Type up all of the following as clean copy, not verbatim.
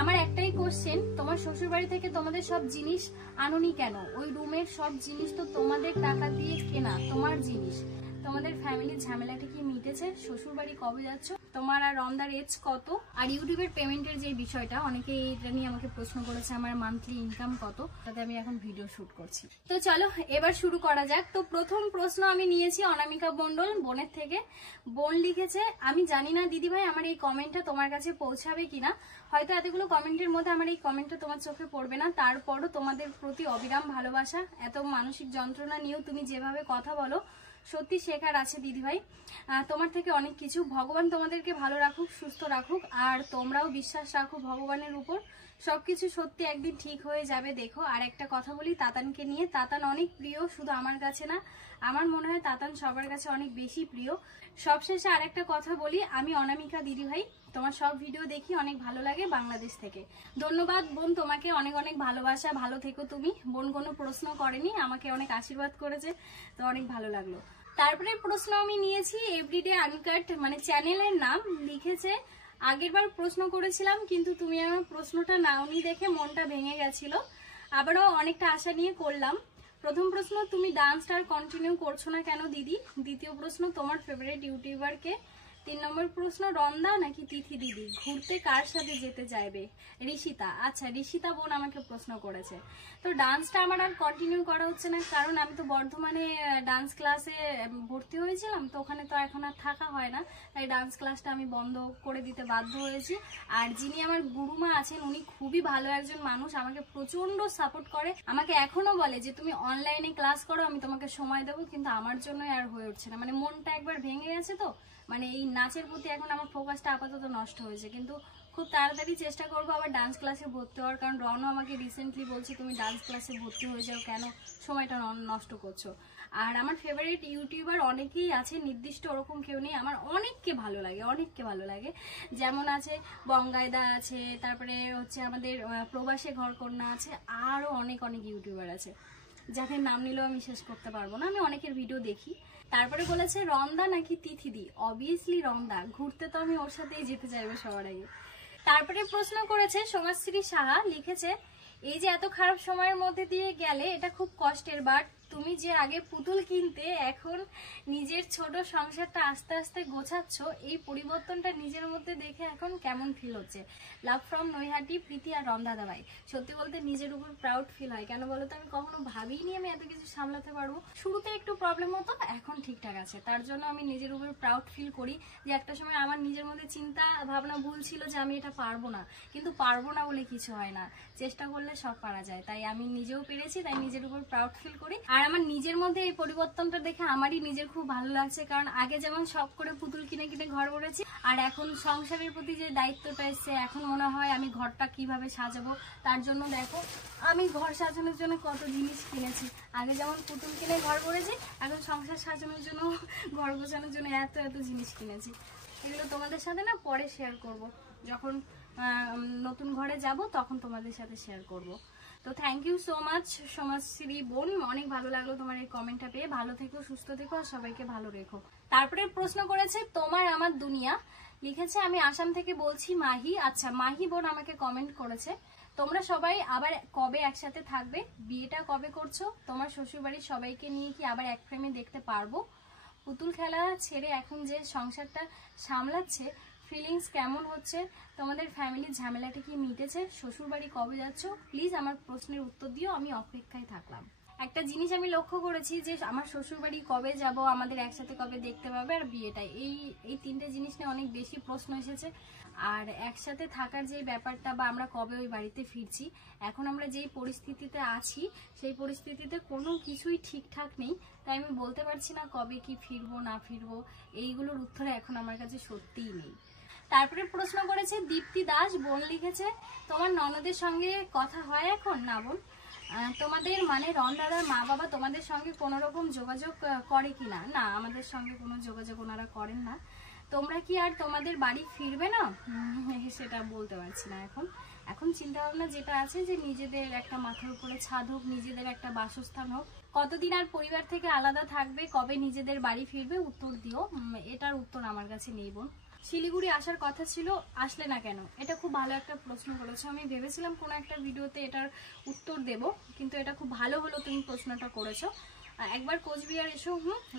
আমার একটাই কোশ্চেন, তোমার শ্বশুর বাড়ি থেকে তোমাদের সব জিনিস আনোনি কেন? ওই রুমের সব জিনিস তো তোমাদের টাকা দিয়ে কেনা, তোমার জিনিস। তোমাদের ফ্যামিলির ঝামেলাটা কি মিটেছে? শ্বশুর বাড়ি কবে যাচ্ছ? তোমার আর রন্দার এজ কত? আর ইউটিউবের পেমেন্টের যে বিষয়টা, অনেকে এটা নিয়ে আমাকে প্রশ্ন করেছে, আমার মান্থলি ইনকাম কত, তাতে আমি এখন ভিডিও শুট করছি। তো চলো এবার শুরু করা যাক। তো প্রথম প্রশ্ন আমি নিয়েছি অনামিকা মণ্ডল বোনের থেকে। বোন লিখেছে, আমি জানি না দিদি ভাই আমার এই কমেন্টটা তোমার কাছে পৌঁছাবে কিনা, হয়তো এতগুলো কমেন্টের মধ্যে আমার এই কমেন্টটা তোমার চোখে পড়বে না, তারপরও তোমাদের প্রতি অবিরাম ভালোবাসা। এত মানসিক যন্ত্রণা নিয়েও তুমি যেভাবে কথা বলো, সত্যি শেখার আছে দিদিভাই তোমার থেকে অনেক কিছু। ভগবান তোমাদেরকে ভালো রাখুক, সুস্থ রাখুক, আর তোমরাও বিশ্বাস রাখো ভগবানের উপর, সবকিছু সত্যি একদিন ঠিক হয়ে যাবে। দেখো, আর একটা কথা বলি তাতানকে নিয়ে, তাতান অনেক প্রিয়, শুধু আমার কাছে না, আমার মনে হয় তাতান সবার কাছে অনেক বেশি প্রিয়। সবশেষে আর একটা কথা বলি, আমি অনামিকা দিদিভাই, তোমার সব ভিডিও দেখি, অনেক ভালো লাগে, বাংলাদেশ থেকে। ধন্যবাদ বোন, তোমাকে অনেক অনেক ভালোবাসা, ভালো থেকো তুমি। বোন কোনো প্রশ্ন করেনি, আমাকে অনেক আশীর্বাদ করেছে, তো অনেক ভালো লাগলো। তারপরে প্রশ্ন আমি নিয়েছি এভরিডে আনকাট, মানে চ্যানেলের নাম। লিখেছে, আগেরবার প্রশ্ন করেছিলাম কিন্তু তুমি আমার প্রশ্নটা নাওনি দেখে মনটা ভেঙে গেছিল, আবারও অনেকটা আশা নিয়ে করলাম। প্রথম প্রশ্ন, তুমি ডান্সটা কন্টিনিউ করছো না কেন দিদি? দ্বিতীয় প্রশ্ন, তোমার ফেভারিট ইউটিউবার কে? 3 নম্বর প্রশ্ন, রন্দা নাকি তিথি দিদি ঘুরতে কার সাথে যেতে চাইবে? ঋষিতা। আচ্ছা, ঋষিতা বোন আমাকে প্রশ্ন করেছে। তো ডান্সটা আমার আর কন্টিনিউ করা হচ্ছে না, কারণ আমি তো বর্ধমানে ডান্স ক্লাসে ভর্তি হয়েছিলাম, তো ওখানে তো এখন আর থাকা হয় না, তাই ডান্স ক্লাসটা আমি বন্ধ করে দিতে বাধ্য হয়েছি। আর যিনি আমার গুরুমা আছেন, উনি খুবই ভালো একজন মানুষ, আমাকে প্রচন্ড সাপোর্ট করে, আমাকে এখনো বলে যে তুমি অনলাইনে ক্লাস করো, আমি তোমাকে সময় দেবো, কিন্তু আমার জন্যই আর হয়ে উঠছে না। মানে মনটা একবার ভেঙে গেছে, তো মানে এই নাচের প্রতি এখন আমার ফোকাসটা আপাতত নষ্ট হয়েছে, কিন্তু খুব তাড়াতাড়ি চেষ্টা করবো আবার ডান্স ক্লাসে ভর্তি হওয়ার, কারণ রনও আমাকে রিসেন্টলি বলছে তুমি ডান্স ক্লাসে ভর্তি হয়ে যাও, কেন সময়টা নষ্ট করছো। আর আমার ফেভারিট ইউটিউবার অনেকেই আছে, নির্দিষ্ট ওরকম কেউ নেই, আমার অনেককে ভালো লাগে, অনেককে ভালো লাগে। যেমন আছে বঙ্গাইদা আছে, তারপরে হচ্ছে আমাদের প্রবাসে ঘরকন্যা আছে, আরও অনেক অনেক ইউটিউবার আছে যাদের নাম নিলেও আমি শেষ করতে পারবো না, আমি অনেকের ভিডিও দেখি। তারপরে বলেছে রন্দা নাকি তিথিদি? অবভিয়াসলি রন্দা, ঘুরতে তো আমি ওর সাথেই যেতে চাইবো সবার আগে। তারপরে প্রশ্ন করেছে সমাজশ্রী সাহা, লিখেছে, এই যে এত খারাপ সময়ের মধ্যে দিয়ে গেলে এটা খুব কষ্টের, বাট তুমি যে আগে পুতুল কিনতে এখন নিজের ছোট সংসারটা আস্তে আস্তে গোছাচ্ছ, এই পরিবর্তনটা নিজের মধ্যে দেখে এখন কেমন ফিল হচ্ছে? লাভ ফ্রম নৈহাটি, প্রীতি আর রন্দা দাবাই। সত্যি বলতে নিজের উপর প্রাউড ফিল হয়, কেন বলতো আমি কখনো ভাবিনি আমি এত কিছু সামলাতে পারবো। শুরুতে একটু প্রবলেম হতো, এখন ঠিকঠাক আছে, তার জন্য আমি নিজের উপর প্রাউড ফিল করি। যে একটা সময় আমার নিজের মধ্যে চিন্তা ভাবনা ভুল ছিল যে আমি এটা পারবো না, কিন্তু পারবো না বলে কিছু হয় না, চেষ্টা করলে সব পারা যায়। তাই আমি নিজেও পেরেছি, তাই নিজের উপর প্রাউড ফিল করি। আর আমার নিজের মধ্যে এই পরিবর্তনটা দেখে আমারই নিজের খুব ভালো লাগছে, কারণ আগে যেমন শখ করে পুতুল কিনে কিনে ঘর করেছি, আর এখন সংসারের প্রতি যে দায়িত্বটা এসছে, এখন মনে হয় আমি ঘরটা কিভাবে সাজাবো, তার জন্য দেখো আমি ঘর সাজানোর জন্য কত জিনিস কিনেছি। আগে যেমন পুতুল কিনে ঘর করেছি, এখন সংসার সাজানোর জন্য, ঘর গোছানোর জন্য এত এত জিনিস কিনেছি। এগুলো তোমাদের সাথে না পরে শেয়ার করব, যখন নতুন ঘরে যাব তখন তোমাদের সাথে শেয়ার করব। তো thank you so much Samajshree বোন, অনেক ভালো লাগলো তোমার এই কমেন্টটা পেয়ে। ভালো থেকো, সুস্থ থেকো, আর সবাইকে ভালো রেখো। তারপরে প্রশ্ন করেছে তোমার আমার দুনিয়া, লিখেছে, আমি আসাম থেকে বলছি মাহি। আচ্ছা, মাহি বোন আমাকে কমেন্ট করেছে, তোমরা সবাই আবার কবে একসাথে থাকবে? বিয়েটা কবে করছো? তোমার শ্বশুরবাড়ির সবাইকে নিয়ে কি আবার এক ফ্রেমে দেখতে পারবো? পুতুল খেলা ছেড়ে এখন যে সংসারটা সামলাচ্ছে, ফিলিংস কেমন হচ্ছে? তোমাদের ফ্যামিলির ঝামেলাটা কি মিটেছে? শ্বশুরবাড়ি কবে যাচ্ছ? প্লিজ আমার প্রশ্নের উত্তর দিও, আমি অপেক্ষায় থাকলাম। একটা জিনিস আমি লক্ষ্য করেছি যে আমার শ্বশুরবাড়ি কবে যাব, আমাদের একসাথে কবে দেখতে পাবে, আর বিয়েটা, এই তিনটে জিনিস নিয়ে অনেক বেশি প্রশ্ন এসেছে। আর একসাথে থাকার যে ব্যাপারটা, বা আমরা কবে ওই বাড়িতে ফিরছি, এখন আমরা যেই পরিস্থিতিতে আছি সেই পরিস্থিতিতে কোনো কিছুই ঠিকঠাক নেই, তাই আমি বলতে পারছি না কবে কি ফিরবো না ফিরবো, এইগুলোর উত্তরে এখন আমার কাছে সত্যিই নেই। তারপরে প্রশ্ন করেছে দীপ্তি দাস বোন, লিখেছে, তোমার ননদের সঙ্গে কথা হয় এখন? না বোন, তোমাদের মানে রন্দাদার মা বাবা তোমাদের সঙ্গে কোনো রকম যোগাযোগ করে কিনা? না, আমাদের সঙ্গে কোনো যোগাযোগ ওনারা করেন না। তোমরা কি আর তোমাদের বাড়ি ফিরবে না? সেটা বলতে পারছি না। এখন চিন্তা ভাবনা যেটা আছে যে নিজেদের একটা মাথার উপরে ছাদ হোক, নিজেদের একটা বাসস্থান হোক। কতদিন আর পরিবার থেকে আলাদা থাকবে, কবে নিজেদের বাড়ি ফিরবে, উত্তর দিও। এটার উত্তর আমার কাছে নেই বোন। শিলিগুড়ি আসার কথা ছিল, আসলে না কেন? এটা খুব ভালো একটা প্রশ্ন করেছো। আমি ভেবেছিলাম কোনো একটা ভিডিওতে এটার উত্তর দেব, কিন্তু এটা খুব ভালো হলো তুমি প্রশ্নটা করেছো। একবার কোচবিহার এসো,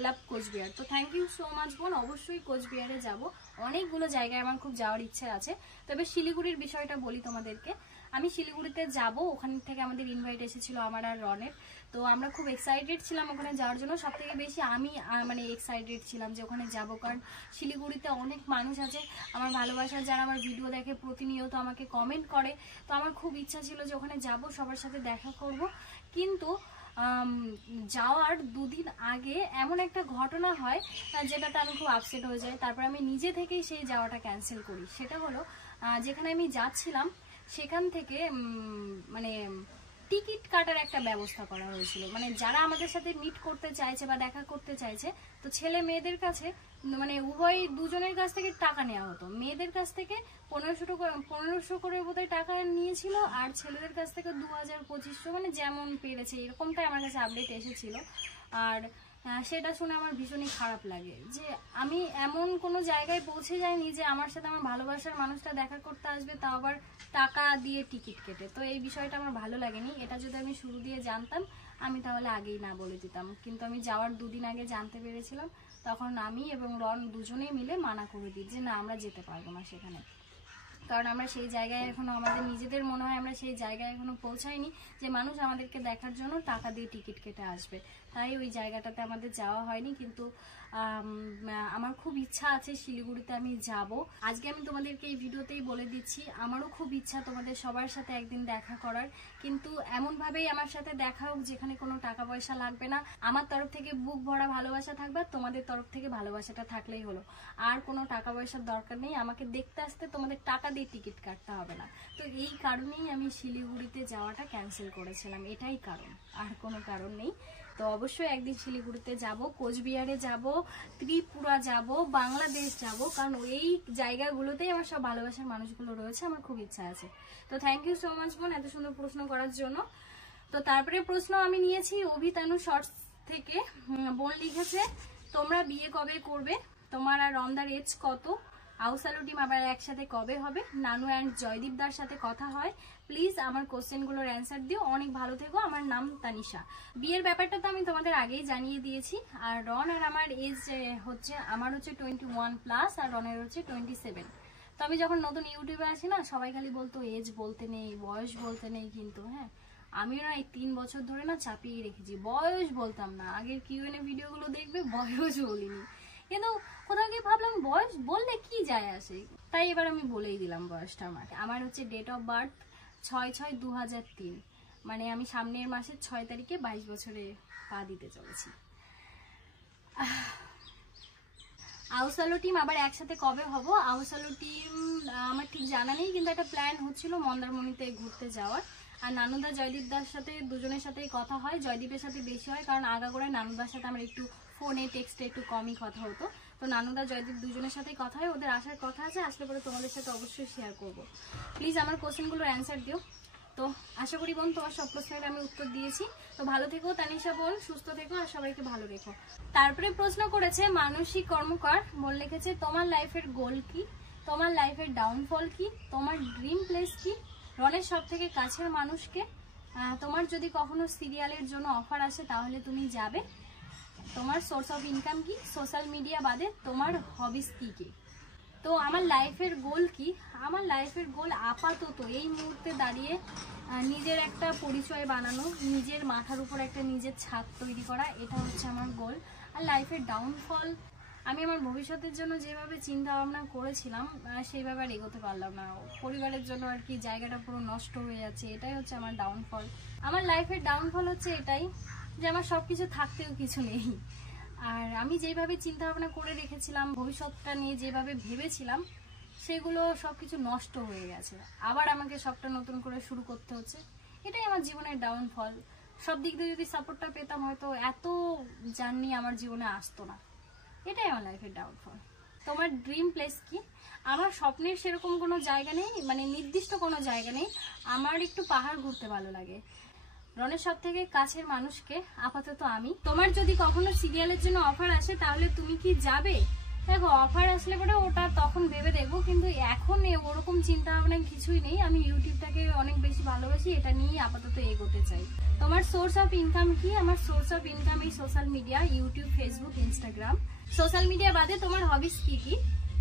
লাভ কোচবিহার। তো থ্যাংক ইউ সো মাচ বোন, অবশ্যই কোচবিহারে যাব। অনেকগুলো জায়গায় আমার খুব যাওয়ার ইচ্ছে আছে। তবে শিলিগুড়ির বিষয়টা বলি তোমাদেরকে। আমি শিলিগুড়িতে যাব, ওখান থেকে আমাদের ইনভাইট এসেছিল আমার আর রনের। তো আমরা খুব এক্সাইটেড ছিলাম ওখানে যাওয়ার জন্য। সব থেকে বেশি আমি মানে এক্সাইটেড ছিলাম যে ওখানে যাব, কারণ শিলিগুড়িতে অনেক মানুষ আছে আমার ভালোবাসার, যারা আমার ভিডিও দেখে প্রতিনিয়ত আমাকে কমেন্ট করে। তো আমার খুব ইচ্ছা ছিল যে ওখানে যাব, সবার সাথে দেখা করব। কিন্তু যাওয়ার দুদিন আগে এমন একটা ঘটনা হয় যেটাতে আমি খুব আপসেট হয়ে যাই। তারপর আমি নিজে থেকেই সেই যাওয়াটা ক্যান্সেল করি। সেটা হলো, যেখানে আমি যাচ্ছিলাম সেখান থেকে মানে টিকিট কাটার একটা ব্যবস্থা করা হয়েছিল। মানে যারা আমাদের সাথে মিট করতে চাইছে বা দেখা করতে চাইছে, তো ছেলে মেয়েদের কাছে মানে উভয় দুজনের কাছ থেকে টাকা নেওয়া হতো। মেয়েদের কাছ থেকে 1500 করে বোধহয় টাকা নিয়েছিল, আর ছেলেদের কাছ থেকে 2000-2500, মানে যেমন পেরেছে এরকমটাই আমার কাছে আপডেট এসেছিল। আর সেটা শুনে আমার ভীষণই খারাপ লাগে যে আমি এমন কোনো জায়গায় পৌঁছে যাইনি যে আমার সাথে আমার ভালোবাসার মানুষটা দেখা করতে আসবে, তাও আবার টাকা দিয়ে টিকিট কেটে। তো এই বিষয়টা আমার ভালো লাগেনি। এটা যদি আমি শুরু দিয়ে জানতাম আমি তাহলে আগেই না বলে দিতাম, কিন্তু আমি যাওয়ার দুদিন আগে জানতে পেরেছিলাম। তখন আমি এবং রন দুজনেই মিলে মানা করে দিই যে না, আমরা যেতে পারবো না সেখানে। কারণ আমরা সেই জায়গায় এখনো, আমাদের নিজেদের মনে হয় আমরা সেই জায়গায় এখনো পৌঁছাইনি যে মানুষ আমাদেরকে দেখার জন্য টাকা দিয়ে টিকিট কেটে আসবে। তাই ওই জায়গাটাতে আমাদের যাওয়া হয়নি। কিন্তু আমার খুব ইচ্ছা আছে শিলিগুড়িতে আমি যাব। আজকে আমি তোমাদেরকে এই ভিডিওতেই বলে দিচ্ছি, আমারও খুব ইচ্ছা তোমাদের সবার সাথে একদিন দেখা করার। কিন্তু এমনভাবেই আমার সাথে দেখা হোক যেখানে কোনো টাকা পয়সা লাগবে না। আমার তরফ থেকে বুক ভরা ভালোবাসা থাকবে, তোমাদের তরফ থেকে ভালোবাসাটা থাকলেই হলো। আর কোনো টাকা পয়সার দরকার নেই, আমাকে দেখতে আসতে তোমাদের টাকা দিয়ে টিকিট কাটতে হবে না। তো এই কারণেই আমি শিলিগুড়িতে যাওয়াটা ক্যান্সেল করেছিলাম, এটাই কারণ, আর কোনো কারণ নেই। তো অবশ্যই একদিন শিলিগুড়িতে যাব, কোচবিহারে যাব, ত্রিপুরা যাব, বাংলাদেশ যাব, কারণ এই জায়গাগুলোতেই আমার সব ভালোবাসার মানুষগুলো রয়েছে। আমার খুব ইচ্ছা আছে। তো থ্যাংক ইউ সো মাচ বোন এত সুন্দর প্রশ্ন করার জন্য। তো তারপরে প্রশ্ন আমি নিয়েছি অভিতানু শর্টস থেকে। বোন লিখেছে, তোমরা বিয়ে কবে করবে? তোমার আর রমদার এজ কত? আউসালু টিম আবার একসাথে কবে হবে? নানু অ্যান্ড জয়দীপ দার সাথে কথা হয়? প্লিজ আমার কোশ্চেনগুলোর অ্যান্সার দিও। অনেক ভালো থেকো। আমার নাম তানিশা। বিয়ের ব্যাপারটা তো আমি তোমাদের আগেই জানিয়ে দিয়েছি। আর রন আর আমার এজ হচ্ছে, আমার হচ্ছে 21+, আর রনের হচ্ছে 27। তো আমি যখন নতুন ইউটিউবে আসি না, সবাই খালি বলতো এজ বলতে নেই, বয়স বলতে নেই, কিন্তু হ্যাঁ আমিও না এই 3 বছর ধরে না চাপিয়ে রেখেছি, বয়স বলতাম না। আগের কিউএনএ ভিডিওগুলো দেখবে, বয়স বলিনি। কিন্তু কোথাও গিয়ে ভাবলাম বয়স বললে কি যায় আসে, তাই এবার আমি বলেই দিলাম বয়সটা। আমার হচ্ছে ডেট অফ বার্থ 6/6/2003। মানে আমি সামনের মাসের 6 তারিখে 22 বছরে পা দিতে চলেছি। আউসালু টিম আবার একসাথে কবে হব? আউসালু টিম আমার ঠিক জানা নেই, কিন্তু একটা প্ল্যান হচ্ছিল মন্দারমণিতে ঘুরতে যাওয়ার। আর নানুদা জয়দীপ দার সাথে দুজনের সাথেই কথা হয়, জয়দীপের সাথে বেশি হয়, কারণ আগাগোড়ায় নানুদার সাথে আমার একটু ফোনে টেক্সটে একটু কমই কথা হতো। তো নানুদা জয়দীপ দুজনের সাথেই কথা হয়, ওদের আসার কথা আছে, আসলে পরে তোমাদের সাথে অবশ্যই শেয়ার করব। প্লিজ আমার কোশ্চেনগুলোর অ্যান্সার দিও। তো আশা করি বোন তোমার সব প্রশ্নের আমি উত্তর দিয়েছি। তো ভালো থেকো তানিশা বোন, সুস্থ থেকো, আর সবাইকে ভালো রেখো। তারপরে প্রশ্ন করেছে মানসী কর্মকার, বোন লিখেছে, তোমার লাইফের গোল কি? তোমার লাইফের ডাউনফল কি? তোমার ড্রিম প্লেস কি? রনের সব থেকে কাছের মানুষকে? তোমার যদি কখনো সিরিয়ালের জন্য অফার আসে তাহলে তুমি যাবে? তোমার সোর্স অফ ইনকাম কি? সোশ্যাল মিডিয়া বাদে তোমার হবিস কি কি? তো আমার লাইফের গোল কি? আমার লাইফের গোল আপাতত এই মুহূর্তে দাঁড়িয়ে নিজের একটা পরিচয় বানানো, নিজের মাথার উপর একটা নিজের ছাদ তৈরি করা, এটা হচ্ছে আমার গোল। আর লাইফের ডাউনফল, আমি আমার ভবিষ্যতের জন্য যেভাবে চিন্তা ভাবনা করেছিলাম সেইভাবে আর এগোতে পারলাম না। পরিবারের জন্য আর কি জায়গাটা পুরো নষ্ট হয়ে যাচ্ছে, এটাই হচ্ছে আমার ডাউনফল। আমার লাইফের ডাউনফল হচ্ছে এটাই যে আমার সব কিছু থাকতেও কিছু নেই। আর আমি যেভাবে চিন্তা ভাবনা করে রেখেছিলাম, ভবিষ্যৎটা নিয়ে যেভাবে ভেবেছিলাম, সেগুলো সব কিছু নষ্ট হয়ে গেছে। আবার আমাকে সবটা নতুন করে শুরু করতে হচ্ছে, এটাই আমার জীবনের ডাউনফল। সব দিক দিয়ে যদি সাপোর্টটা পেতাম হয়তো এত জার্নি আমার জীবনে আসতো না। এটাই আমার লাইফের ডাউনফল। তোমার ড্রিম প্লেস কি? আমার স্বপ্নের সেরকম কোনো জায়গা নেই, মানে নির্দিষ্ট কোনো জায়গা নেই। আমার একটু পাহাড় ঘুরতে ভালো লাগে। রনের সব থেকে কাছের মানুষকে? আপাতত আমি। তোমার যদি কখনো সিরিয়ালের জন্য অফার আসে তাহলে তুমি কি যাবে? দেখো অফার আসলে পরে ওটা তখন ভেবে দেখবো, কিন্তু এখন ওরকম চিন্তা ভাবনা কিছুই নেই। আমি ইউটিউবটাকে অনেক বেশি ভালোবাসি, এটা নিয়ে আপাতত এগোতে চাই। তোমার সোর্স অফ ইনকাম কি? আমার সোর্স অফ ইনকাম এই social media, YouTube, Facebook, Instagram. Social media বাদে তোমার হবিস কি কি?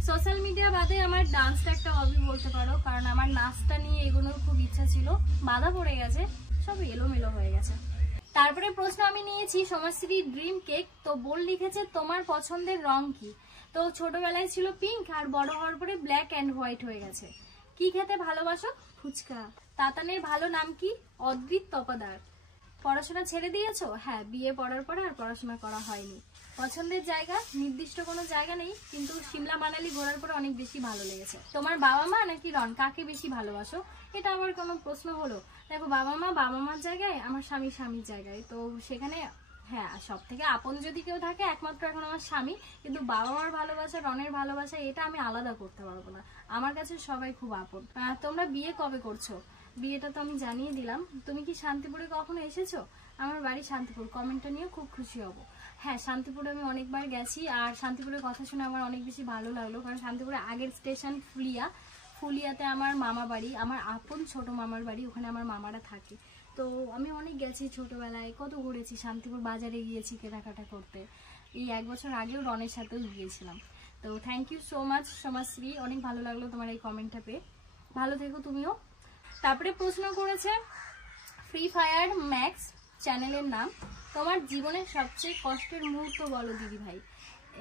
সোশ্যাল মিডিয়া বাদে আমার ডান্সটা একটা হবি বলতে পারো, কারণ আমার নাচটা নিয়ে এগোনোর খুব ইচ্ছা ছিল, বাধা পড়ে গেছে, সব এলোমেলো হয়ে গেছে। তারপরে প্রশ্ন আমি নিয়েছি সমাজশ্রী ড্রিম কেক। তো বোল লিখেছে তোমার পছন্দের রং কি? তো ছোটবেলায় ছিল পিঙ্ক, আর বড় হওয়ার পরে ব্ল্যাক অ্যান্ড হোয়াইট হয়ে গেছে। কি খেতে ভালোবাসো? ফুচকা। তাতানের ভালো নাম কি? অদ্রিত তপাদার। পড়াশোনা ছেড়ে দিয়েছো? হ্যাঁ, বিয়ে পড়ার পরে আর পড়াশোনা করা হয়নি। পছন্দের জায়গা? নির্দিষ্ট কোনো জায়গা নেই, কিন্তু সিমলা মানালি ঘোরার পরে অনেক বেশি ভালো লেগেছে। তোমার বাবা মা নাকি রন, কাকে বেশি ভালোবাসো? এটা আমার কোনো প্রশ্ন হলো? দেখো, বাবা মার জায়গায়, আমার স্বামীর জায়গায়, তো সেখানে হ্যাঁ সব থেকে আপন যদি কেউ থাকে একমাত্র এখন আমার স্বামী, কিন্তু বাবা মার ভালোবাসা, রনের ভালোবাসা এটা আমি আলাদা করতে পারবো না। আমার কাছে সবাই খুব আপন। তোমরা বিয়ে কবে করছো? বিয়েটা তো আমি জানিয়ে দিলাম। তুমি কি শান্তিপুরে কখনো এসেছো? আমার বাড়ি শান্তিপুর, কমেন্টটা নিয়ে খুব খুশি হব। হ্যাঁ, শান্তিপুরে আমি অনেকবার গেছি, আর শান্তিপুরের কথা শুনে আমার অনেক বেশি ভালো লাগলো, কারণ শান্তিপুরে আগের স্টেশন ফুলিয়াতে আমার মামা বাড়ি, আমার আপন ছোট মামার বাড়ি, ওখানে আমার মামারা থাকে। তো আমি অনেক গেছি ছোটবেলায়, কত ঘুরেছি, শান্তিপুর বাজারে গিয়েছি কেনাকাটা করতে। এই 1 বছর আগেও রনের সাথেও গিয়েছিলাম। তো thank you so much Samajshree, অনেক ভালো লাগলো তোমার এই কমেন্টটা পেয়ে। ভালো থেকো তুমিও। তারপরে প্রশ্ন করেছে ফ্রি ফায়ার ম্যাক্স চ্যানেলের নাম। তোমার জীবনের সবচেয়ে কষ্টের মুহূর্ত বলো দিদি ভাই।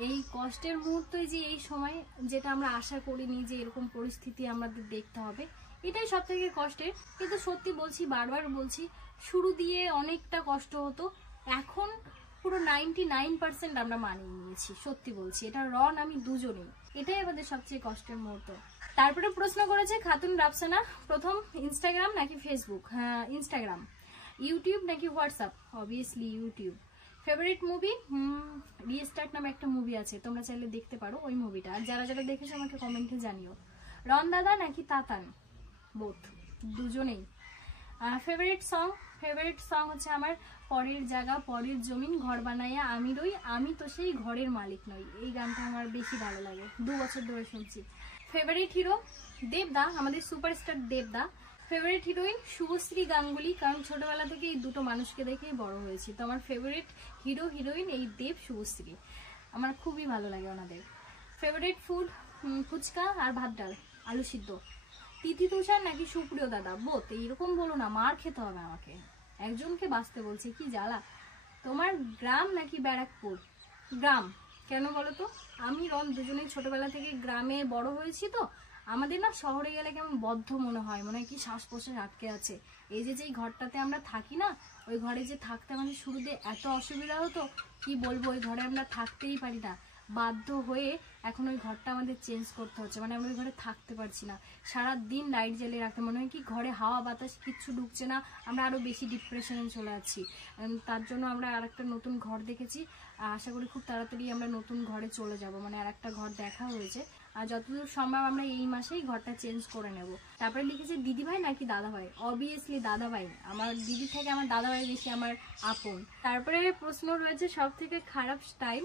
এই কষ্টের মুহূর্তে যে এই সময় যেটা আমরা আশা করিনি যে এরকম পরিস্থিতি আমাদের দেখতে হবে, এটাই সব থেকে কষ্টের। কিন্তু সত্যি বলছি, বারবার বলছি, শুরু দিয়ে অনেকটা কষ্ট হতো, এখন পুরো 99% আমরা মানিয়ে নিয়েছি। সত্যি বলছি, এটা রন আমি দুজনেই, এটাই আমাদের সবচেয়ে কষ্টের মুহূর্ত। তারপরে প্রশ্ন করেছে খাতুন রাফসানা, প্রথম ইনস্টাগ্রাম নাকি ফেসবুক? হ্যাঁ ইনস্টাগ্রাম। ইউটিউব নাকি WhatsApp? Obviously YouTube. Favourite movie? Restart নামে একটা মুভি আছে, তোমরা চাইলে দেখতে পারো ওই মুভিটা, আর যারা যারা দেখেছো আমাকে কমেন্টে জানিও। রন দাদা নাকি তাতান? বোথ, দুজনেই। ফেভারিট সং হচ্ছে আমার পরের জায়গা পরের জমিন, ঘর বানাইয়া আমি রই, আমি তো সেই ঘরের মালিক নই, এই গানটা আমার বেশি ভালো লাগে, 2 বছর ধরে শুনছি। Favourite hero? দেবদা, আমাদের সুপারস্টার দেবদা। Favourite heroine? শুভশ্রী গাঙ্গুলি, কারণ ছোটবেলা থেকে এই দুটো মানুষকে দেখেই বড় হয়েছি, তো আমার ফেভারিট হিরোইন এই দেব শুভশ্রী, আমার খুবই ভালো লাগে ওনাদের। Favourite food? ফুচকা আর ভাত ডাল আলু সিদ্ধ। তিথি তুষার নাকি সুপ্রিয় দাদা? বোথ। এইরকম বলো না, মার খেতে হবে আমাকে, একজনকে বাঁচতে বলছে, কি জ্বালা। তোমার গ্রাম নাকি ব্যারাকপুর? গ্রাম। কেন বলো তো? আমি রন দুজনেই ছোটবেলা থেকে গ্রামে বড় হয়েছি, তো আমাদের না শহরে গেলে কেমন বদ্ধ মনে হয় কি শ্বাস প্রশ্বাস আটকে আছে। এই যে যেই ঘরটাতে আমরা থাকি না, ওই ঘরে যে থাকতে আমাদের শুরুতে এত অসুবিধা হতো, কি বলবো, ওই ঘরে আমরা থাকতেই পারি না, বাধ্য হয়ে এখন ওই ঘরটা আমাদের চেঞ্জ করতে হচ্ছে, আমরা ওই ঘরে থাকতে পারছি না, সারাদিন লাইট জ্বালিয়ে রাখতে মনে হয় কি ঘরে হাওয়া বাতাস কিচ্ছু ঢুকছে না, আমরা আরো বেশি ডিপ্রেশনে চলে যাচ্ছি। তার জন্য আমরা আরেকটা নতুন ঘর দেখেছি, আশা করি খুব তাড়াতাড়ি আমরা নতুন ঘরে চলে যাব, আরেকটা ঘর দেখা হয়েছে, আর যতদূর সম্ভব আমরা এই মাসেই ঘরটা চেঞ্জ করে নেব। তারপরে লিখেছে দিদি ভাই নাকি দাদা ভাই? অবভিয়াসলি দাদা ভাই, আমার দিদি থেকে আমার দাদা ভাই বেশি আমার আপন। তারপরে প্রশ্ন রয়েছে সব থেকে খারাপ টাইম।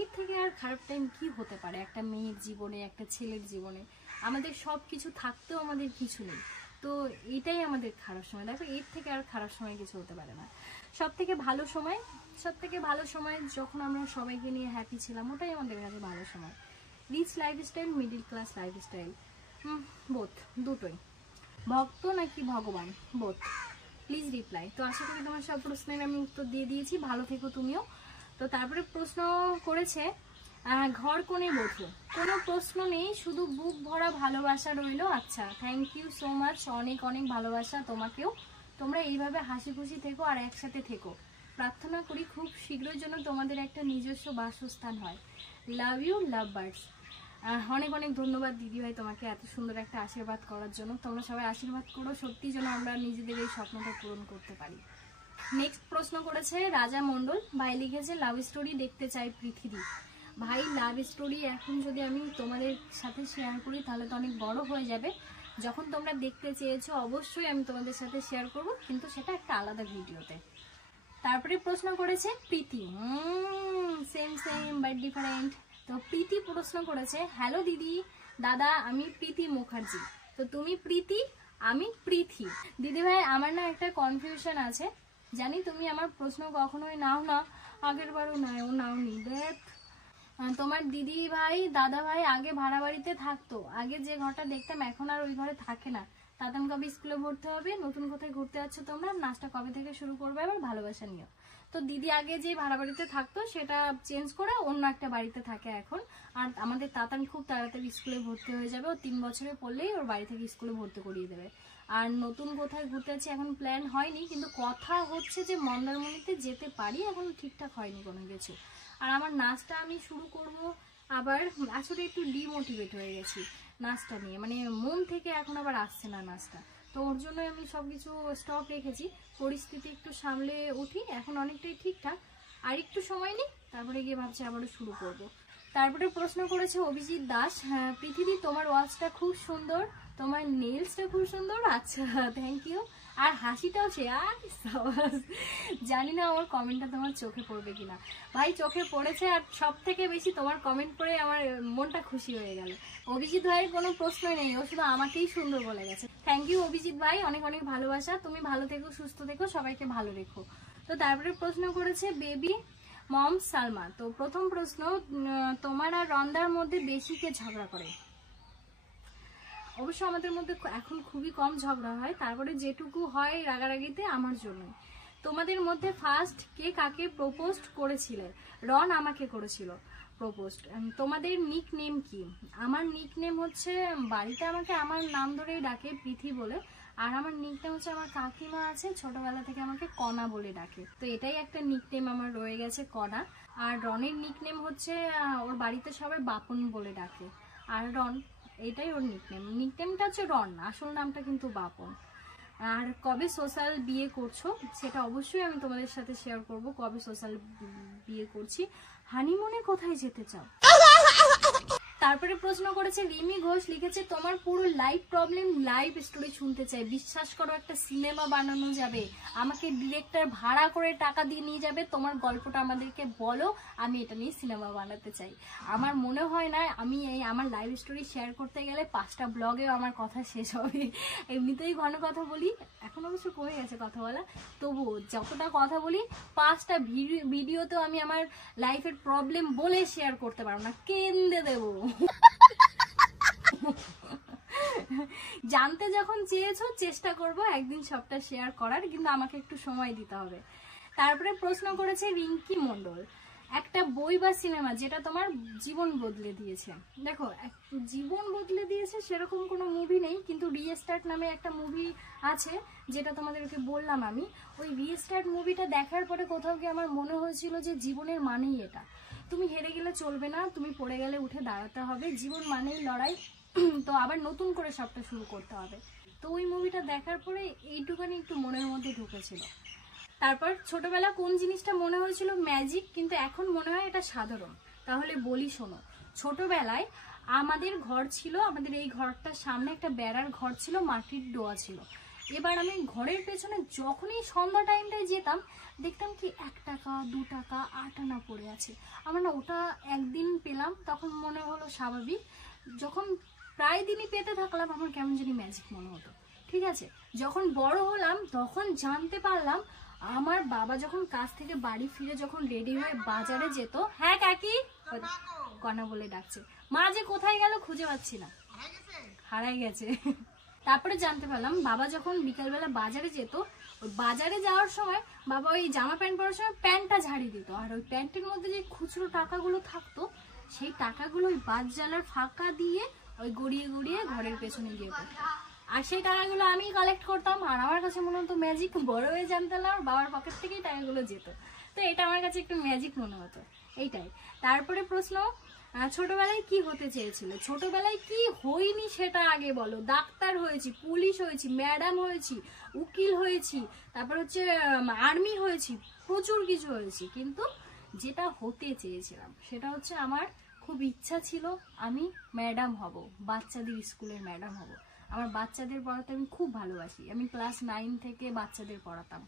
এর থেকে আর খারাপ টাইম কি হতে পারে একটা মেয়ের জীবনে, একটা ছেলের জীবনে? আমাদের সব কিছু থাকতেও আমাদের কিছু নেই, তো এটাই আমাদের খারাপ সময়। দেখো, এর থেকে আর খারাপ সময় কিছু হতে পারে না। সব থেকে ভালো সময় যখন আমরা সবাইকে নিয়ে হ্যাপি ছিলাম, ওটাই আমাদের কাছে ভালো সময়। Rich lifestyle, middle class lifestyle? Both, দুটোই। ভক্ত নাকি ভগবান? বোথ। Please reply. তো আশা করি তোমার সব প্রশ্নের আমি উত্তর দিয়ে দিয়েছি, ভালো থেকো তুমিও। তো তারপরে প্রশ্ন করেছে ঘর কোণে বধূ। কোনো প্রশ্ন নেই, শুধু বুক ভরা ভালোবাসা রইলো। আচ্ছা, থ্যাংক ইউ সো মাচ, অনেক অনেক ভালোবাসা তোমাকেও। তোমরা এইভাবে হাসি খুশি থেকো আর একসাথে থেকো। প্রার্থনা করি খুব শীঘ্রই যেন তোমাদের একটা নিজস্ব বাসস্থান হয়। Love you, love birds. অনেক অনেক ধন্যবাদ দিদিভাই তোমাকে এত সুন্দর একটা আশীর্বাদ করার জন্য। তোমরা সবাই আশীর্বাদ করো, সত্যি যেন আমরা নিজেদের এই স্বপ্নটা পূরণ করতে পারি। নেক্সট প্রশ্ন করেছে রাজা মণ্ডল ভাই, লিখেছে লাভ স্টোরি দেখতে চাই পৃথিবী। ভাই, লাভ স্টোরি এখন যদি আমি তোমাদের সাথে শেয়ার করি তাহলে তো অনেক বড় হয়ে যাবে। যখন তোমরা দেখতে চেয়েছো অবশ্যই আমি তোমাদের সাথে শেয়ার করব, কিন্তু সেটা একটা আলাদা ভিডিওতে। তারপরে প্রশ্ন করেছে প্রীতি, সেম বাট ডিফারেন্ট। তো প্রীতি প্রশ্ন করেছে, হ্যালো দিদি দাদা আমি প্রীতি মুখার্জি। তো তুমি প্রীতি, আমি প্রীতি। দিদি ভাই আমার না একটা কনফিউশন আছে, জানি তুমি আমার প্রশ্ন কখনোই নাও না, আগের বারও নাওনি। দেখ তোমার দিদি ভাই দাদা ভাই আগে ভাড়া বাড়িতে থাকতো, আগে যে ঘরটা দেখতাম এখন আর ওই ঘরে থাকে না। তাতান কবে স্কুলে ভর্তি হবে, নতুন কোথায় ঘুরতে যাচ্ছ তোমরা, নাচটা কবে থেকে শুরু করবে, আবার ভালোবাসা নিও। তো দিদি আগে যে ভাড়া বাড়িতে থাকতো সেটা চেঞ্জ করে অন্য একটা বাড়িতে থাকে এখন। আর আমাদের তাতান খুব তাড়াতাড়ি স্কুলে ভর্তি হয়ে যাবে, ও 3 বছরে পড়লেই ওর বাড়ি থেকে স্কুলে ভর্তি করিয়ে দেবে। আর নতুন কোথায় ঘুরতে যাচ্ছে এখন প্ল্যান হয়নি, কিন্তু কথা হচ্ছে যে মন্দারমণিতে যেতে পারি, এখন ঠিকঠাক হয়নি কোনো কিছু। আর আমার নাচটা আমি শুরু করব, আবার আসলে একটু ডিমোটিভেট হয়ে গেছি নাচটা নিয়ে, মানে মন থেকে এখন আবার আসছে না নাচটা। তো ওর জন্য আমি সব কিছু স্টপ রেখেছি, পরিস্থিতি একটু সামলে উঠি, এখন অনেকটাই ঠিকঠাক, আর একটু সময় নিই তারপরে গিয়ে ভাবছি আবারও শুরু করব। তারপরে প্রশ্ন করেছে অভিজিৎ দাস, হ্যাঁ পৃথিবী তোমার ওয়াচটা খুব সুন্দর, তোমার নেলসটা খুব সুন্দর। আচ্ছা থ্যাংক ইউ, আর হাসিটাও সে। জানি না আমার কমেন্টটা তোমার চোখে পড়বে কিনা। ভাই চোখে পড়েছে, আর সব থেকে বেশি তোমার কমেন্ট পড়ে আমার মনটা খুশি হয়ে গেল। অভিজিৎ ভাইয়ের কোনো প্রশ্নই নেই, ও শুধু আমাকেই সুন্দর বলে গেছে। থ্যাংক ইউ অভিজিৎ ভাই, অনেক অনেক ভালোবাসা। তুমি ভালো থেকো, সুস্থ থেকো, সবাইকে ভালো রেখো। তো তারপরে প্রশ্ন করেছে বেবি মম সালমা। তো প্রথম প্রশ্ন, তোমার আর রন্দার মধ্যে বেশি কে ঝগড়া করে? অবশ্য আমাদের মধ্যে এখন খুবই কম ঝগড়া হয়, তারপরে যেটুকু হয় রাগারাগিতে আমার জন্য। তোমাদের মধ্যে ফার্স্ট কে কাকে প্রপোজ করেছিলে? রন আমাকে করেছিল প্রপোজ। তোমাদের নিক নেম কি? আমার নিক নেম হচ্ছে, বাড়িতে আমাকে আমার নাম ধরেই ডাকে পৃথি বলে, আর আমার নিক নেম হচ্ছে, আমার কাকিমা আছে ছোটবেলা থেকে আমাকে কণা বলে ডাকে, তো এটাই একটা নিক নেম আমার রয়ে গেছে, কণা। আর রনের নিক নেম হচ্ছে, ওর বাড়িতে সবাই বাপন বলে ডাকে, আর রন এটাই ওর নিকনেম। নিকনেমটা হচ্ছে রন, আসল নামটা কিন্তু বাপন। আর কবে সোশ্যাল বিয়ে করছো সেটা অবশ্যই আমি তোমাদের সাথে শেয়ার করব, কবে সোশ্যাল বিয়ে করছি। হানিমুনে কোথায় যেতে চাও? তারপরে প্রশ্ন করেছে রিমি ঘোষ, লিখেছে তোমার পুরো লাইফ প্রবলেম লাইভ স্টোরি শুনতে চাই, বিশ্বাস করো একটা সিনেমা বানানো যাবে, আমাকে ডিরেক্টর ভাড়া করে টাকা দিয়ে নিয়ে যাবে, তোমার গল্পটা আমাদেরকে বলো, আমি এটা নিয়ে সিনেমা বানাতে চাই। আমার মনে হয় না আমি এই আমার লাইভ স্টোরি শেয়ার করতে গেলে 5টা ব্লগেও আমার কথা শেষ হবে। এমনিতেই ঘন কথা বলি, এখন অবশ্য কমে গেছে কথা বলা, তবু যতটা কথা বলি 5টা ভিডিওতেও আমি আমার লাইফের প্রবলেম বলে শেয়ার করতে পারবো না, কেন্দে দেবো। জানতে যখন চেয়েছো চেষ্টা করব একদিন সবটা শেয়ার করার, কিন্তু আমাকে একটু সময় দিতে হবে। তারপরে প্রশ্ন করেছে রিঙ্কি মন্ডল, একটা বই বা সিনেমা যেটা তোমার জীবন বদলে দিয়েছে। দেখো জীবন বদলে দিয়েছে সেরকম কোনো মুভি নেই, কিন্তু রিস্টার্ট নামে একটা মুভি আছে যেটা তোমাদেরকে বললাম আমি। ওই রিস্টার্ট মুভিটা দেখার পরে কোথাও গিয়ে আমার মনে হয়েছিল যে জীবনের মানেই এটা, তুমি হেরে গেলে চলবে না, তুমি পড়ে গেলে উঠে দাঁড়াতে হবে, জীবন মানেই লড়াই, তো আবার নতুন করে সবটা শুরু করতে হবে। তো ওই মুভিটা দেখার পরে এইটুখানি একটু মনের মধ্যে ঢুকেছিল। তারপর ছোটবেলা কোন জিনিসটা মনে হয়েছিল ম্যাজিক, কিন্তু এখন মনে হয় এটা সাধারণ। তাহলে বলি শোনো, ছোটবেলায় আমাদের ঘর ছিল, আমাদের এই ঘরটার সামনে একটা বেড়ার ঘর ছিল, মাটির ডোয়া ছিল। এবার আমি ঘরের পেছনে যখনই সন্ধ্যা টাইমটায় যেতাম দেখতাম কি 1 টাকা 2 টাকা 8 আনা পড়ে আছে। আমার না ওটা একদিন পেলাম, তখন মনে হলো স্বাভাবিক, যখন প্রায় দিনই পেতে থাকলাম আমার কেমন জানি ম্যাজিক মনে হতো। ঠিক আছে, যখন বড় হলাম তখন জানতে পারলাম আমার বাবা যখন কাজ থেকে বাড়ি ফিরে যখন রেডি হয়ে বাজারে যেত, হ্যাঁ কাকি কণা বলে ডাকছে, মা যে কোথায় গেল খুঁজে পাচ্ছি না, হারাই গেছে। তারপরে জানতে পারলাম বাবা যখন বিকালবেলা বাজারে যেত, ওই বাজারে যাওয়ার সময় বাবা ওই জামা প্যান্ট পরার সময় প্যান্টটা ঝাড়িয়ে দিত, আর ওই প্যান্টের মধ্যে যে খুচরো টাকাগুলো থাকতো সেই টাকাগুলো ওই বাদ জ্বালার ফাঁকা দিয়ে ওই গড়িয়ে গড়িয়ে ঘরের পেছনে গিয়ে পড়তো, আর সেই টাকাগুলো আমি কালেক্ট করতাম, আর আমার কাছে মনে হতো ম্যাজিক। বড় হয়ে জানতে পারলাম বাবার পকেট থেকেই টাকাগুলো যেত, তো এটা আমার কাছে একটু ম্যাজিক মনে হতো, এইটাই। তারপরে প্রশ্ন, ছোটবেলায় কি হতে চেয়েছিল? ছোটবেলায় কি হইনি সেটা আগে বলো। ডাক্তার হয়েছি, পুলিশ হয়েছি, ম্যাডাম হয়েছি, উকিল হয়েছি, তারপর হচ্ছে আর্মি হয়েছি, প্রচুর কিছু হয়েছি, কিন্তু যেটা হতে চেয়েছিলাম সেটা হচ্ছে আমার খুব ইচ্ছা ছিল আমি ম্যাডাম হব, বাচ্চাদের স্কুলের ম্যাডাম হব। আমার বাচ্চাদের পড়াতে আমি খুব ভালোবাসি, আমি ক্লাস 9 থেকে বাচ্চাদের পড়াতাম।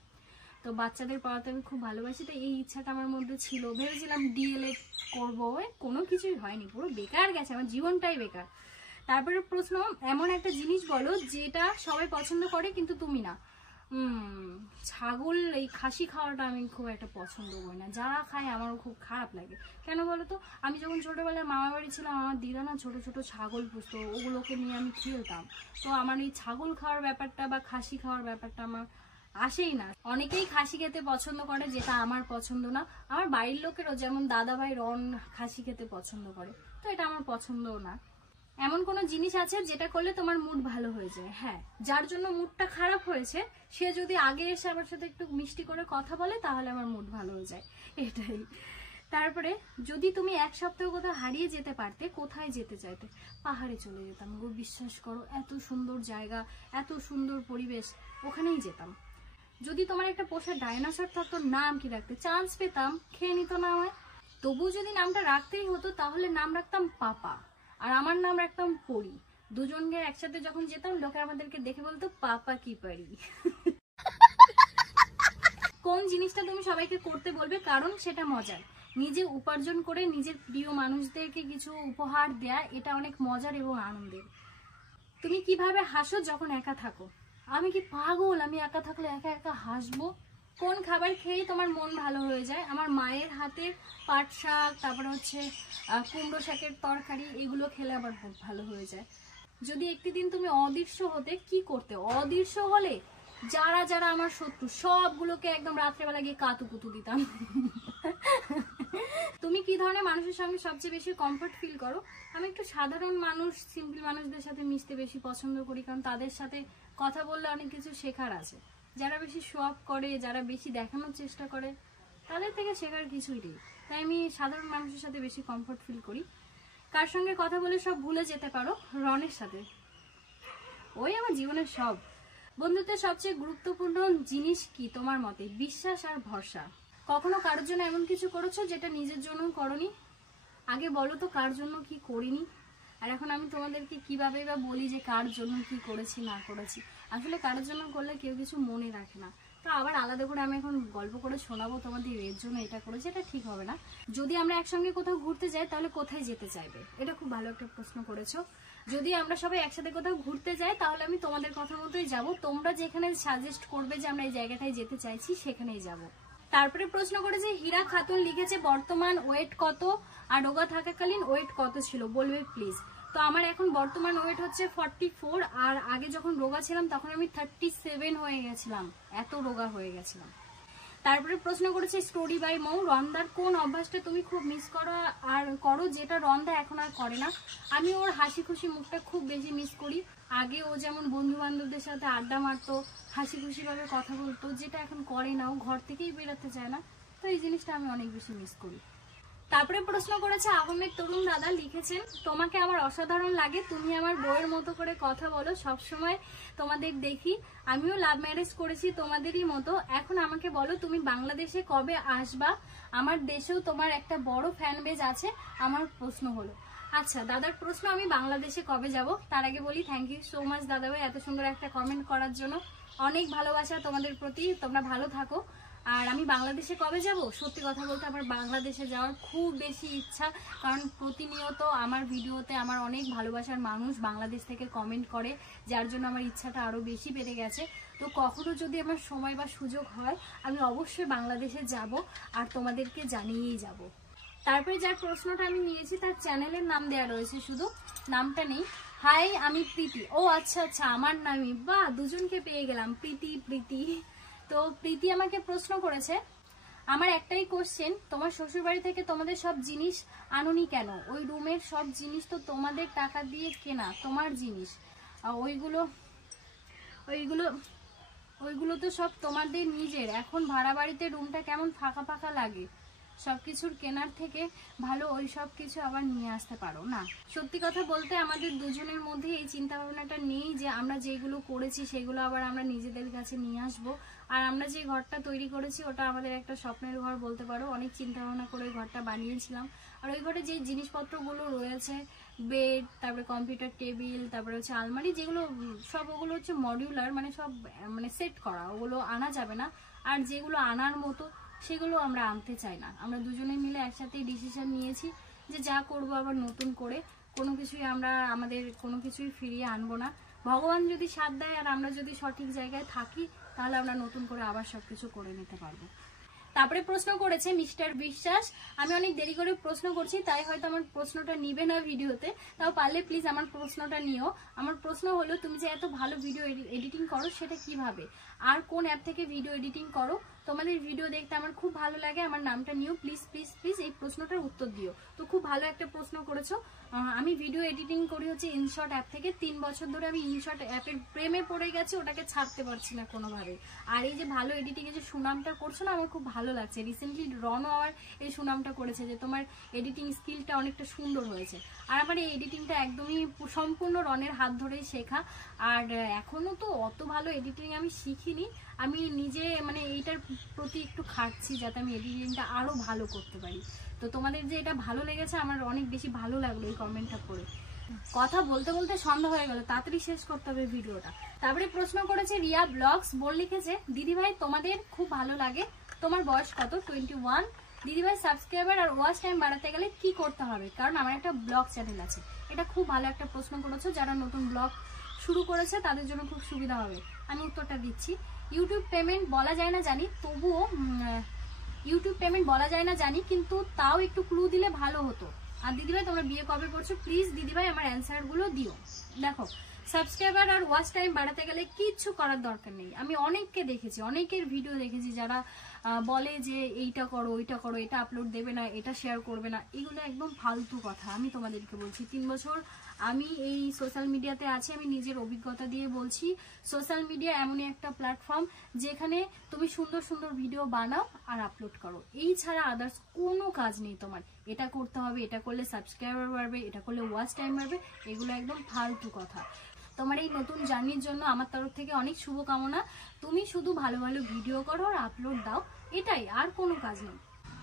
তো বাচ্চাদের পড়াতে আমি খুব ভালোবাসি, তো এই ইচ্ছাটা আমার মধ্যে ছিল। ভেবেছিলাম ডিএলএড করবো, কোনো কিছুই হয়নি, পুরো বেকার গেছে, আমার জীবনটাই বেকার। তারপরে প্রশ্ন, এমন একটা জিনিস বলো যেটা সবাই পছন্দ করে কিন্তু তুমি না। ছাগল, এই খাসি খাওয়াটা আমি খুব একটা পছন্দ করি না, যারা খায় আমারও খুব খারাপ লাগে। কেন বলো তো, আমি যখন ছোটবেলায় মামা বাড়ি ছিলাম, আমার দিদা না ছোট ছোট ছাগল পুষতো, ওগুলোকে নিয়ে আমি খেলতাম। তো আমার এই ছাগল খাওয়ার ব্যাপারটা বা খাসি খাওয়ার ব্যাপারটা আমার আসেই না। অনেকেই খাসি খেতে পছন্দ করে, যেটা আমার পছন্দ না। আমার বাড়ির লোকেরও, যেমন দাদা ভাই রন খাসি খেতে পছন্দ করে, তো এটা আমার পছন্দও না। এমন কোনো জিনিস আছে যেটা করলে তোমার মুড ভালো হয়ে যায়? হ্যাঁ, যার জন্য মুডটা খারাপ হয়েছে সে যদি আগে এসে আমার সাথে একটু মিষ্টি করে কথা বলে তাহলে আমার মুড ভালো হয়ে যায়, এটাই। তারপরে, যদি তুমি এক সপ্তাহ কোথাও হারিয়ে যেতে পারতে, কোথায় যেতে চাইতে? পাহাড়ে চলে যেতাম গো, বিশ্বাস করো, এত সুন্দর জায়গা, এত সুন্দর পরিবেশ, ওখানেই যেতাম। যদি তোমার একটা পোষা ডাইনোসর থাকতো, নাম কি রাখতে? চান্স পেতাম, খেয়ে নিত না আমায়। তবুও যদি নামটা রাখতেই হতো তাহলে নাম রাখতাম পাপা, আর আমার নাম রাখতাম পরি। দুজনকে একসাথে যখন যেতাম, লোকে আমাদেরকে দেখে বলতো পাপা কি পারি। কোন জিনিসটা তুমি সবাইকে করতে বলবে কারণ সেটা মজার? নিজে উপার্জন করে নিজের প্রিয় মানুষদেরকে কিছু উপহার দেয়া, এটা অনেক মজার এবং আনন্দের। তুমি কিভাবে হাসো যখন একা থাকো? আমি কি পাগল, আমি একা থাকলে একা একা হাসবো? কোন খাবার খেয়ে তোমার মন ভালো হয়ে যায়? আমার মায়ের হাতের পাট শাক, তারপরে হচ্ছে কুমড়ো শাকের তরকারি, এগুলো খেলে আমার খুব ভালো হয়ে যায়। যদি একটি দিন তুমি অদৃশ্য হতে, কি করতে? অদৃশ্য হলে যারা যারা আমার শত্রু সবগুলোকে একদম রাত্রেবেলা গিয়ে কাতুকুতু দিতাম। তুমি কি ধরনের মানুষের সঙ্গে সবচেয়ে বেশি কমফর্ট ফিল করো? আমি একটু সাধারণ মানুষ, সিম্পল মানুষদের সাথে মিশতে বেশি পছন্দ করি, কারণ তাদের সাথে কথা বললে অনেক কিছু শেখার আছে। যারা বেশি শো অফ করে, যারা বেশি দেখানোর চেষ্টা করে, তাদের থেকে শেখার কিছুই নেই। তাই আমি সাধারণ মানুষের সাথে বেশি কমফর্ট ফিল করি। কার সঙ্গে কথা বলে সব ভুলে যেতে পারো? রনের সাথে, ওই আমার জীবনের সব। বন্ধুত্বের সবচেয়ে গুরুত্বপূর্ণ জিনিস কি তোমার মতে? বিশ্বাস আর ভরসা। কখনো কারোর জন্য এমন কিছু করেছো যেটা নিজের জন্য করনি? আগে বলো তো কার জন্য কি করিনি, আর এখন আমি তোমাদেরকে কিভাবে বা বলি যে কার জন্য কি করেছি না করেছি। আসলে কারোর জন্য করলে কেউ কিছু মনে রাখে না, তো আবার আলাদা করে আমি এখন গল্প করে শোনাবো তোমাদের এর জন্য এটা করেছি, এটা ঠিক হবে না। যদি আমরা একসঙ্গে কোথাও ঘুরতে যাই তাহলে কোথায় যেতে চাইবে? এটা খুব ভালো একটা প্রশ্ন করেছো। যদি আমরা সবাই একসাথে কোথাও ঘুরতে যাই তাহলে আমি তোমাদের কথা মতোই যাবো, তোমরা যেখানে সাজেস্ট করবে যে আমরা এই জায়গাটায় যেতে চাইছি সেখানেই যাব। তারপরে প্রশ্ন করেছে হীরা খাতুন, লিখেছে বর্তমান ওয়েট কত আর রোগা থাকাকালীন ওয়েট কত ছিল, বলবে প্লিজ। তো আমার এখন বর্তমান ওয়েট হচ্ছে 44, আর আগে যখন রোগা ছিলাম তখন আমি 37 হয়ে গেছিলাম, এত রোগা হয়ে গেছিলাম। তারপরে প্রশ্ন করেছে স্টোরি বাই মৌ, রন্দার কোন অভ্যাসটা তুমি খুব মিস করো আর করো যেটা রন্দা এখন আর করে না? আমি ওর হাসি খুশি মুখটা খুব বেশি মিস করি। আগে ও যেমন বন্ধু বান্ধবদের সাথে আড্ডা মারতো, হাসি খুশি ভাবে কথা বলতো, যেটা এখন করে না, ও ঘর থেকেই বেরোতে চায় না। তো এই জিনিসটা আমি অনেক বেশি মিস করি। তারপরে প্রশ্ন করেছে আহমেদ তরুণ দাদা, লিখেছেন তোমাকে আমার অসাধারণ লাগে, তুমি আমার বউয়ের মতো করে কথা বলো, সবসময় তোমাদের দেখি, আমিও লাভ ম্যারেজ করেছি তোমাদেরই মতো। এখন আমাকে বলো তুমি বাংলাদেশে কবে আসবা? আমার দেশেও তোমার একটা বড় ফ্যান বেজ আছে। আমার প্রশ্ন হলো, আচ্ছা দাদার প্রশ্ন, আমি বাংলাদেশে কবে যাব? তার আগে বলি থ্যাংক ইউ সো মাচ দাদা ভাই এত সুন্দর একটা কমেন্ট করার জন্য, অনেক ভালোবাসা তোমাদের প্রতি, তোমরা ভালো থাকো। আর আমি বাংলাদেশে কবে যাব? সত্যি কথা বলতে আমার বাংলাদেশে যাওয়ার খুব বেশি ইচ্ছা, কারণ প্রতিনিয়ত আমার ভিডিওতে আমার অনেক ভালোবাসার মানুষ বাংলাদেশ থেকে কমেন্ট করে, যার জন্য আমার ইচ্ছাটা আরও বেশি বেড়ে গেছে। তো কখনো যদি আমার সময় বা সুযোগ হয় আমি অবশ্যই বাংলাদেশে যাব আর তোমাদেরকে জানিয়েই যাব। তারপরে যার প্রশ্নটা আমি নিয়েছি তার চ্যানেলের নাম দেওয়া রয়েছে, শুধু নামটা নেই। হাই আমি প্রীতি। ও আচ্ছা আচ্ছা, আমার নামই, বাহ দুজনকে পেয়ে গেলাম, প্রীতি। তো প্রীতি আমাকে প্রশ্ন করেছে, আমার একটাই কোশ্চেন, তোমার শ্বশুরবাড়ি থেকে তোমাদের সব জিনিস আনোনি কেন? ওই রুমের সব জিনিস তো তোমাদের টাকা দিয়ে কেনা, তোমার জিনিস, ওইগুলো তো সব তোমাদের নিজের। এখন ভাড়া বাড়িতে রুমটা কেমন ফাঁকা ফাঁকা লাগে, সবকিছুর কেনার থেকে ভালো ওই সব কিছু আবার নিয়ে আসতে পারো না। সত্যি কথা বলতে আমাদের দুজনের মধ্যে এই চিন্তা ভাবনাটা নেই যে আমরা যেগুলো করেছি সেগুলো আবার আমরা নিজেদের কাছে নিয়ে আসবো। আর আমরা যে ঘরটা তৈরি করেছি ওটা আমাদের একটা স্বপ্নের ঘর বলতে পারো, অনেক চিন্তা ভাবনা করে ঘরটা বানিয়েছিলাম। আর ওই ঘরে যে জিনিসপত্রগুলো রয়েছে বেড, তারপরে কম্পিউটার টেবিল, তারপরে হচ্ছে আলমারি, যেগুলো সব ওগুলো হচ্ছে মডিউলার, মানে সব মানে সেট করা, ওগুলো আনা যাবে না। আর যেগুলো আনার মতো সেগুলো আমরা আনতে চাই না। আমরা দুজনে মিলে একসাথে ডিসিশন নিয়েছি যে যা করব আবার নতুন করে কোনো কিছুই আমরা আমাদের কোনো কিছুই ফিরিয়ে আনবো না। ভগবান যদি সাথ দেয় আর আমরা যদি সঠিক জায়গায় থাকি তাহলে আমরা নতুন করে আবার সবকিছু করে নিতে পারবো। তারপরে প্রশ্ন করেছে মিস্টার বিশ্বাস, আমি অনেক দেরি করে প্রশ্ন করছি তাই হয়তো আমার প্রশ্নটা নিবে না ভিডিওতে, তাও পারলে প্লিজ আমার প্রশ্নটা নিও। আমার প্রশ্ন হলো, তুমি যে এত ভালো ভিডিও এডিটিং করো সেটা কিভাবে, আর কোন অ্যাপ থেকে ভিডিও এডিটিং করো? তোমাদের ভিডিও দেখতে আমার খুব ভালো লাগে, আমার নামটা নিও প্লিজ প্লিজ প্লিজ, এই প্রশ্নটার উত্তর দিও। তো খুব ভালো একটা প্রশ্ন করেছো। আমি ভিডিও এডিটিং করি হচ্ছে ইনশট অ্যাপ থেকে। 3 বছর ধরে আমি ইনশট অ্যাপের প্রেমে পড়ে গেছি, ওটাকে ছাড়তে পারছি না কোনোভাবে। আর এই যে ভালো এডিটিং এর যে সুনামটা করছো না, আমার খুব ভালো লাগছে। রিসেন্টলি রনও আমার এই সুনামটা করেছে যে তোমার এডিটিং স্কিলটা অনেকটা সুন্দর হয়েছে। আর আমার এই এডিটিংটা একদমই সম্পূর্ণ রনের হাত ধরেই শেখা। আর এখনো তো অত ভালো এডিটিং আমি শিখিনি, আমি নিজে মানে এইটার প্রতি একটু খাটছি যাতে আমি এডিটিংটা আরো ভালো করতে পারি। তো তোমাদের যে এটা ভালো লেগেছে আমার অনেক বেশি ভালো লাগলো এই কমেন্টটা পড়ে। কথা বলতে বলতে সন্ধ্যা হয়ে গেল, তাড়াতাড়ি শেষ করতে হবে ভিডিওটা। তারপরে প্রশ্ন করেছে রিয়া ব্লগস, বল লিখেছে, দিদিভাই তোমাদের খুব ভালো লাগে, তোমার বয়স কত? 21। দিদিভাই সাবস্ক্রাইবার আর ওয়াচ টাইম বাড়াতে গেলে কি করতে হবে, কারণ আমার একটা ব্লগ চ্যানেল আছে। এটা খুব ভালো একটা প্রশ্ন করেছো, যারা নতুন ব্লগ শুরু করেছে তাদের জন্য খুব সুবিধা হবে। আমি উত্তরটা দিচ্ছি। ইউটিউব পেমেন্ট বলা যায় না জানি, তবুও ইউটিউব পেমেন্ট বলা যায় না জানি, কিন্তু তাও একটু ক্লু দিলে ভালো হতো। আর দিদিভাই তোমরা বিয়ে কবে করছো, প্লিজ দিদিভাই আমার অ্যান্সার গুলো দিও। দেখো, সাবস্ক্রাইবার আর ওয়াচ টাইম বাড়াতে গেলে কিচ্ছু করার দরকার নেই। আমি অনেককে দেখেছি, অনেকের ভিডিও দেখেছি যারা বলে যে এইটা করো ওইটা করো, এটা আপলোড দেবে না, এটা শেয়ার করবে না, এগুলো একদম ফালতু কথা। আমি তোমাদেরকে বলছি, 3 বছর আমি এই সোশ্যাল মিডিয়াতে আছি, আমি নিজের অভিজ্ঞতা দিয়ে বলছি, সোশ্যাল মিডিয়া এমনই একটা প্ল্যাটফর্ম যেখানে তুমি সুন্দর সুন্দর ভিডিও বানাও আর আপলোড করো, এই ছাড়া আদার্স কোনো কাজ নেই তোমার। এটা করতে হবে, এটা করলে সাবস্ক্রাইবার বাড়বে, এটা করলে ওয়াচ টাইম বাড়বে, এগুলো একদম ফালতু কথা। তোমার এই নতুন জার্নির জন্য আমার তরফ থেকে অনেক শুভকামনা। তুমি শুধু ভালো ভালো ভিডিও করো আর আপলোড দাও, এটাই, আর কোনো কাজ নেই।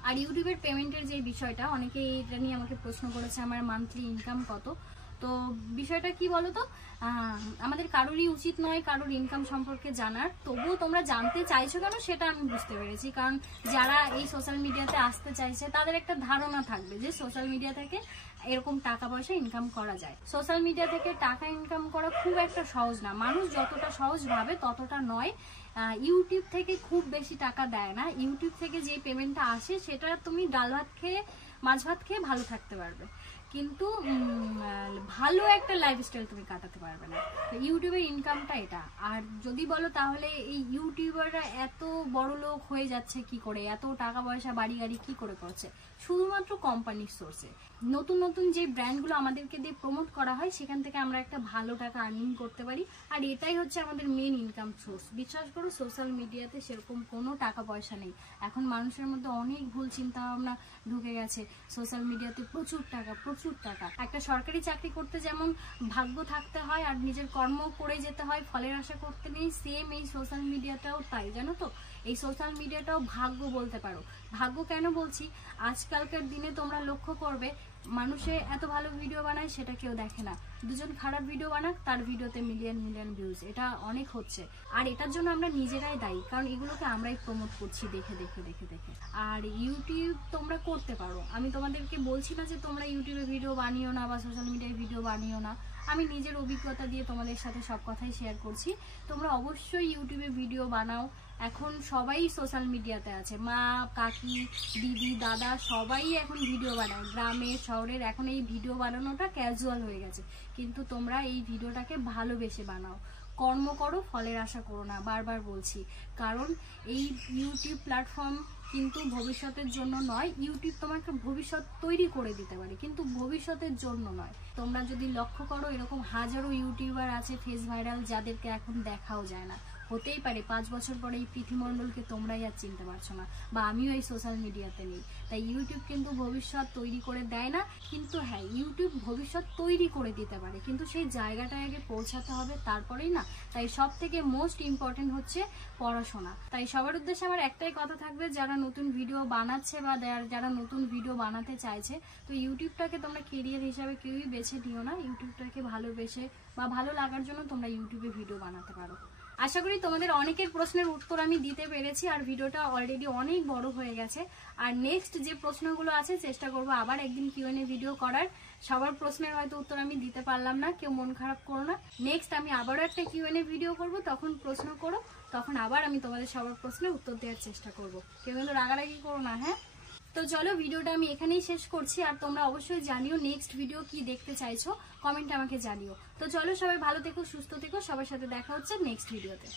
আর ইউটিউবের পেমেন্টের যে বিষয়টা, অনেকে এটা নিয়ে আমাকে প্রশ্ন করেছে আমার মান্থলি ইনকাম কত। তো বিষয়টা কি বলতো, আমাদের কারোরই উচিত নয় কারোর ইনকাম সম্পর্কে জানার, তবুও তোমরা জানতে চাইছো কেন সেটা আমি বুঝতে পেরেছি। কারণ যারা এই সোশ্যাল মিডিয়াতে আসতে চাইছে তাদের একটা ধারণা থাকবে যে সোশ্যাল মিডিয়া থেকে এরকম টাকা পয়সা ইনকাম করা যায়। সোশ্যাল মিডিয়া থেকে টাকা ইনকাম করা খুব একটা সহজ না, মানুষ যতটা সহজ ভাবে ততটা নয়। ইউটিউব থেকে খুব বেশি টাকা দেয় না, ইউটিউব থেকে যে পেমেন্টটা আসে সেটা তুমি ডাল ভাত খেয়ে মাছ ভাত খেয়ে ভালো থাকতে পারবে, কিন্তু ভালো একটা লাইফস্টাইল তুমি কাটাতে পারবে না। ইউটিউবের ইনকামটা এটা। আর যদি বলো তাহলে এই ইউটিউবাররা এত বড় লোক হয়ে যাচ্ছে কি করে, এত টাকা পয়সা বাড়ি গাড়ি কি করে করছে, শুধুমাত্র কোম্পানির সোর্সে। নতুন নতুন যে ব্র্যান্ডগুলো আমাদেরকে দিয়ে প্রমোট করা হয় সেখান থেকে আমরা একটা ভালো টাকা আর্নিং করতে পারি, আর এটাই হচ্ছে আমাদের মেন ইনকাম সোর্স। বিশ্বাস করো সোশ্যাল মিডিয়াতে সেরকম কোনো টাকা পয়সা নেই। এখন মানুষের মধ্যে অনেক ভুল চিন্তা ভাবনা ঢুকে গেছে, সোশ্যাল মিডিয়াতে প্রচুর টাকা প্রচুর টাকা। একটা সরকারি চাকরি করতে যেমন ভাগ্য থাকতে হয় আর নিজের কর্ম করে যেতে হয়, ফলের আশা করতে নেই, সেম এই সোশ্যাল মিডিয়াটাও তাই, জানো তো। এই সোশ্যাল মিডিয়াটাও ভাগ্য বলতে পারো। ভাগ্য কেন বলছি, আজকালকার দিনে তোমরা লক্ষ্য করবে মানুষে এত ভালো ভিডিও বানায় সেটা কেউ দেখে না, দুজন খারাপ ভিডিও বানাক তার ভিডিওতে মিলিয়ন মিলিয়ন ভিউজ, এটা অনেক হচ্ছে। আর এটার জন্য আমরা নিজেরাই দায়ী, কারণ এগুলোকে আমরাই প্রমোট করছি দেখে দেখে দেখে দেখে। আর ইউটিউব তোমরা করতে পারো, আমি তোমাদেরকে বলছি না যে তোমরা ইউটিউবে ভিডিও বানিও না বা সোশ্যাল মিডিয়ায় ভিডিও বানিও না, আমি নিজের অভিজ্ঞতা দিয়ে তোমাদের সাথে সব কথাই শেয়ার করছি। তোমরা অবশ্যই ইউটিউবে ভিডিও বানাও, এখন সবাই সোশ্যাল মিডিয়াতে আছে, মা কাকি দিদি দাদা সবাই এখন ভিডিও বানায়, গ্রামের শহরের এখন এই ভিডিও বানানোটা ক্যাজুয়াল হয়ে গেছে। কিন্তু তোমরা এই ভিডিওটাকে ভালোবেসে বানাও, কর্ম করো, ফলের আশা করো না, বারবার বলছি। কারণ এই ইউটিউব প্ল্যাটফর্ম কিন্তু ভবিষ্যতের জন্য নয়, ইউটিউব তোমাকে ভবিষ্যৎ তৈরি করে দিতে পারে কিন্তু ভবিষ্যতের জন্য নয়। তোমরা যদি লক্ষ্য করো এরকম হাজারো ইউটিউবার আছে ফেস ভাইরাল যাদেরকে এখন দেখাও যায় না, হতেই পারে 5 বছর পরে এই পৃথিমণ্ডলকে তোমরাই আর চিনতে পারছো না, বা আমিও এই সোশ্যাল মিডিয়াতে নেই। তাই ইউটিউব কিন্তু ভবিষ্যৎ তৈরি করে দেয় না, কিন্তু হ্যাঁ ইউটিউব ভবিষ্যৎ তৈরি করে দিতে পারে, কিন্তু সেই জায়গাটায় আগে পৌঁছাতে হবে, তারপরেই না। তাই সব থেকে মোস্ট ইম্পর্টেন্ট হচ্ছে পড়াশোনা। তাই সবার উদ্দেশ্যে আমার একটাই কথা থাকবে, যারা নতুন ভিডিও বানাচ্ছে বা যারা নতুন ভিডিও বানাতে চাইছে, তো ইউটিউবটাকে তোমরা কেরিয়ার হিসাবে কেউই বেছে নিও না। ইউটিউবটাকে ভালোবেসে বা ভালো লাগার জন্য তোমরা ইউটিউবে ভিডিও বানাতে পারো। আশা করি তোমাদের অনেকের প্রশ্নের উত্তর আমি দিতে পেরেছি, আর ভিডিওটা অলরেডি অনেক বড় হয়ে গেছে। আর নেক্সট যে প্রশ্নগুলো আছে চেষ্টা করবো আবার একদিন কিউএনএ ভিডিও করার। সবার প্রশ্নের হয়তো উত্তর আমি দিতে পারলাম না, কেউ মন খারাপ করো না। নেক্সট আমি আবারও একটা কিউএনএ ভিডিও করব, তখন প্রশ্ন করো, তখন আবার আমি তোমাদের সবার প্রশ্নের উত্তর দেওয়ার চেষ্টা করব। কেউ কিন্তু রাগারাগি করো না, হ্যাঁ? তো চলো, ভিডিওটা আমি এখানেই শেষ করছি। আর তোমরা অবশ্যই জানিও নেক্সট ভিডিও কি দেখতে চাইছো, কমেন্টে আমাকে জানিও। তো চলো, সবাই ভালো থেকো, সুস্থ থেকো, সবার সাথে দেখা হচ্ছে নেক্সট ভিডিওতে।